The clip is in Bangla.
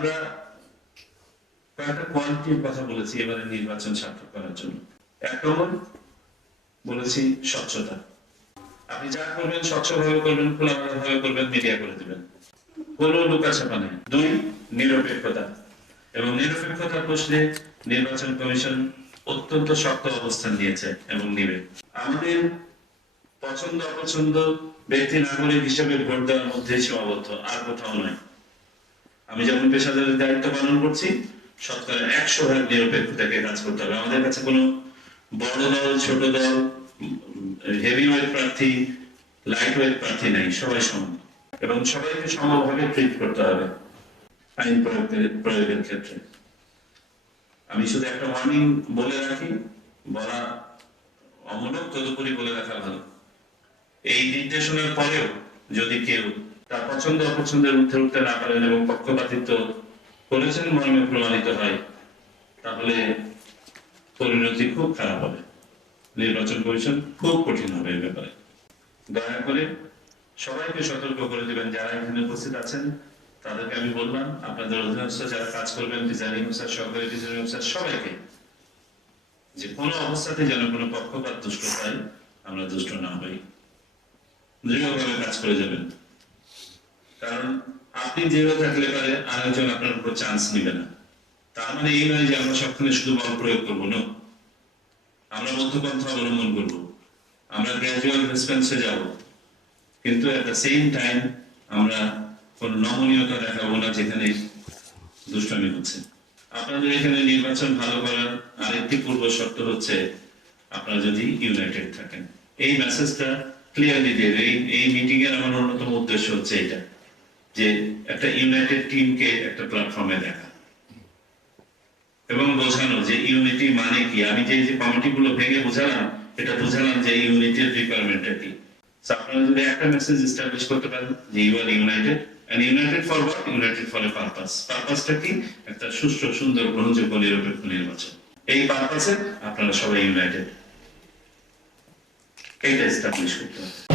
আমরা কয়েকটা কোয়ালিটির কথা বলেছি এবারে নির্বাচন সার্থক করার জন্য। এক নম্বর বলেছি স্বচ্ছতা। আপনি যা করবেন স্বচ্ছভাবে করবেন, খোলামেলাভাবে করবেন, মিডিয়া করে দিবেন, কোনো লুকাছাপা নেই। দুই, নিরপেক্ষতা। এবং নিরপেক্ষতার প্রশ্নে নির্বাচন কমিশন অত্যন্ত শক্ত অবস্থান নিয়েছে এবং নিবে। আমাদের পছন্দ অপছন্দ ব্যক্তি নাগরিক হিসেবে ভোট দেওয়ার মধ্যে সীমাবদ্ধ, আর কোথাও নয়। আমি যখন পেশাদারের দায়িত্ব পালন করছি, শতকরা 100% নিরপেক্ষতাকে কাজ করতে হবে। আমাদের কাছে কোনো বড় দল, ছোট দল, হেভি ওয়েট প্রার্থী, লাইট ওয়েট প্রার্থী নাই, সবাই সমান এবং সবাইকে সমভাবে ট্রিট করতে হবে আইন প্রয়োগের ক্ষেত্রে। আমি শুধু একটা ওয়ার্নিং বলে রাখি, বলা অমূলক, তদুপরি বলে রাখা ভালো। এই নির্দেশনার পরেও যদি কেউ তার পছন্দ অপছন্দের ঊর্ধ্বে উঠতে না পারেন এবং পক্ষপাতিত্ব করেছেন মর্মে প্রমাণিত হয়, তাহলে পরিণতি খুব খারাপ হবে। নির্বাচন কমিশন খুব কঠিন হবে এই ব্যাপারে। দয়া করে সবাইকে সতর্ক করে দেবেন, যারা এখানে উপস্থিত আছেন তাদেরকে আমি বললাম, আপনাদের অধীনস্থ যারা কাজ করবেন, প্রিজাইডিং অফিসার, সহকারী প্রিজাইডিং অফিসার, সবাইকে যে কোনো অবস্থাতে যেন কোনো পক্ষপাত দুষ্টতায় আমরা দুষ্ট না হই, দৃঢ়ভাবে কাজ করে যাবেন। কারণ আপনি দৃঢ় থাকলে পারে আরেকজন আপনার উপর চান্স নিবে না। তার মানে এই নয় যে আমরা সবখানে শুধু বল প্রয়োগ করবো না, আমরা মধ্যপন্থা অবলম্বন করবো, আমরা গ্র্যাজুয়াল রেসপন্সে যাব, কিন্তু এট দ্য সেম টাইম আমরা কোন নমনীয়তা দেখাবো না যেখানে দুষ্টামি হচ্ছে। আপনাদের এখানে নির্বাচন ভালো করার আরেকটি পূর্ব শর্ত হচ্ছে আপনারা যদি ইউনাইটেড থাকেন। এই মেসেজটা ক্লিয়ারলি দিয়ে এই মিটিং এর আমার অন্যতম উদ্দেশ্য হচ্ছে এটা, যে একটা ইউনাইটেড টিমকে একটা প্ল্যাটফর্মে দেখা এবং বোঝানো যে ইউনিটি মানে কি। আমি যে কমিটিগুলো ভেঙে বোঝালাম, এটা বোঝালাম যে ইউনিটির রিকোয়ারমেন্টটা কি। আপনারা যদি একটা মেসেজ এস্টাবলিশ করতে পারেন যে you are united, and united for what? United for a purpose. পারপাসটা কি? একটা সুষ্ঠু, সুন্দর, গ্রহণযোগ্য, নিরপেক্ষ নির্বাচন। এই পারপাসে আপনারা সবাই ইউনাইটেড, এইটা এস্টাবলিশ করতে হবে।